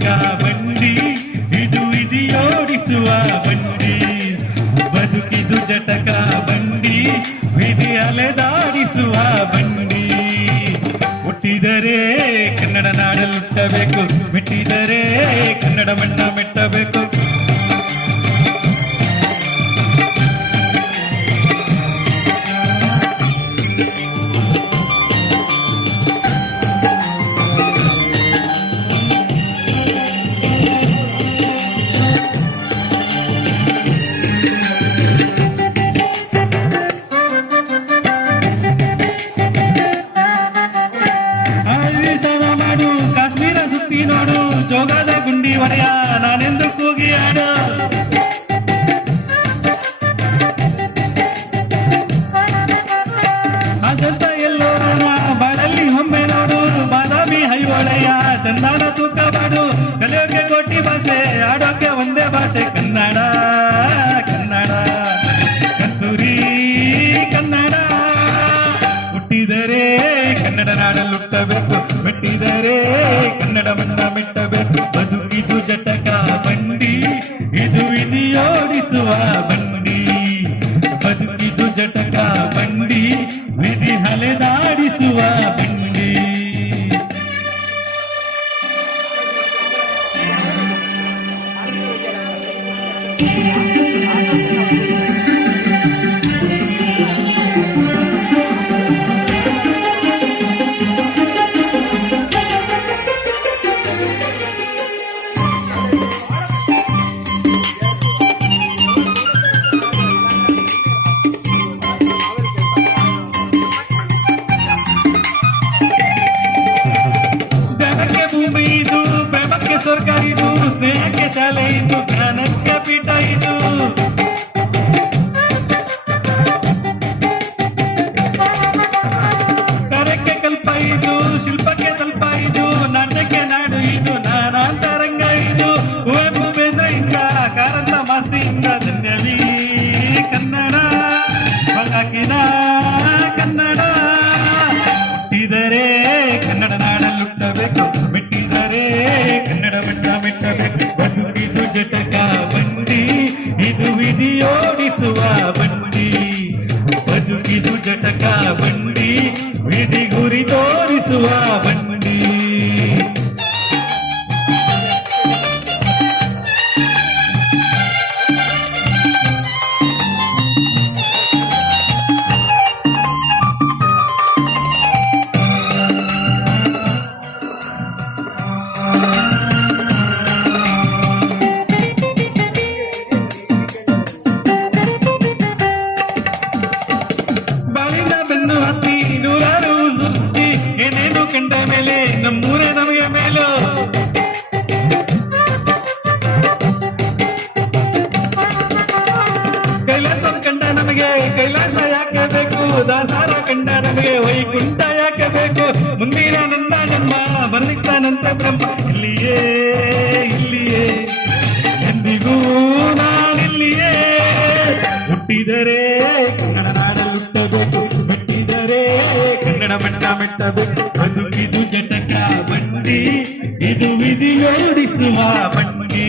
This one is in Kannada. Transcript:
ಚಾಲಕ ಬಂಡಿ? ಇದು ವಿಧಿಯೋಡಿಸುವ ಬಂಡಿ. ಬದುಕಿದು ಜಟಕ ಬಂಡಿ. ವಿಧಿ ಅಲೆದಾಡಿಸುವ ಬಂಡಿ. ಹುಟ್ಟಿದರೆ ಕನ್ನಡ ನಾಡಲುಟ್ಟಬೇಕು ಬಿಟ್ಟಿದರೆ ಕನ್ನಡ ಮಣ್ಣ ಮೆಟ್ಟಬೇಕು. ಒಡೆಯ ನಾನೆಂದು ಕೂಗಿ ಆಡು ಅದಂತ ಎಲ್ಲೋರಣ ಬಾಳಲ್ಲಿ ಒಮ್ಮೆ ನೋಡು. ಬಾದಾಮಿ ಹೈವಳೆಯ ಚಂದಾನ ತೂಕ ಮಾಡು ಕಲಿಯೋಕೆ ಕೋಟಿ ಭಾಷೆ, ಆಡೋಕೆ ಒಂದೇ ಭಾಷೆ, ಕನ್ನಡ ಕನ್ನಡ. ಕಸ್ತೂರಿ ಕನ್ನಡ. ಹುಟ್ಟಿದರೆ ಕನ್ನಡ ನಾಡಲ್ಲಿ ಹುಟ್ಟಬೇಕು. ಜಟಕ ಬಂಡಿ ಇದು ವಿಧಿಯೋಡಿಸುವ ಬಂಡಿ ಬದುಕಿದು ಜಟಕ ಬಂಡಿ ವಿಧಿ ಹಲೆದಾಡಿಸುವ ಬಂಡಿ ಬೆನಕ್ಕೆ ಸ್ವರ್ಗ ಇದು ಸ್ನೇಹಕ್ಕೆ ಶಾಲೆ ಇದು ಜ್ಞಾನಕ್ಕೆ ಪೀಠ ಇದು ಕರಕ್ಕೆ ಕಲ್ಪ ಇದು ಶಿಲ್ಪಕ್ಕೆ ತಲ್ಪ ಇದು ನಾಟ್ಯಕ್ಕೆ ನಾಡು ಇದು ನಾನಾಂತರಂಗ ಇದು ಕುವೆಂಪು ಬೇಂದ್ರೆಯಿಂದ ಕಾರಂತ ಮಾಸ್ತಿಯಿಂದ ಧನ್ಯವಿ ಕನ್ನಡ ಬಗಾಕಿನ ಕನ್ನಡ ಹುಟ್ಟಿದರೆ ಇದು ವಿಧಿಯೋಡಿಸುವ ಬಂಡಿ ಬದುಕಿದು ಜಟಕ ಬಂಡಿ ವಿಧಿ ಗುರಿ ತೋರಿಸುವ ಬಂಡಿ ಬಾಳಿನ ಬೆನ್ನು ಹತ್ತಿ ನೂರಾರು ಸುತ್ತಿ ಏನೇನು ಕಂಡ ಮೇಲೆ ನಮ್ಮೂರೇ ನಮಗೆ ಮೇಲು ಕೈಲಾಸ ಕಂಡ ನಮಗೆ ಕೈಲಾಸ ಯಾಕೆ ಬೇಕು ದಾಸಾರ ಕಂಡ ನಮಗೆ ವೈಕುಂಠ ಯಾಕೆ ಬೇಕು ಮುಂದಿನ ನಂದ ನಮ್ಮ ಬರ್ಲಿಕ್ತಾನಂತ ಬ್ರಹ್ಮ ಇಲ್ಲಿಯೇ ಇಲ್ಲಿಯೇ ಎಂದಿಗೂ ನಾನಿಲ್ಲಿಯೇ ಹುಟ್ಟಿದರೆ ಮೆಟ್ಟಬೇಕು ಬದುಕಿದು ಜಟಕ ಬಂಡಿ ಇದು ವಿಧಿ ಓಡಿಸುವ ಬಂಡಿ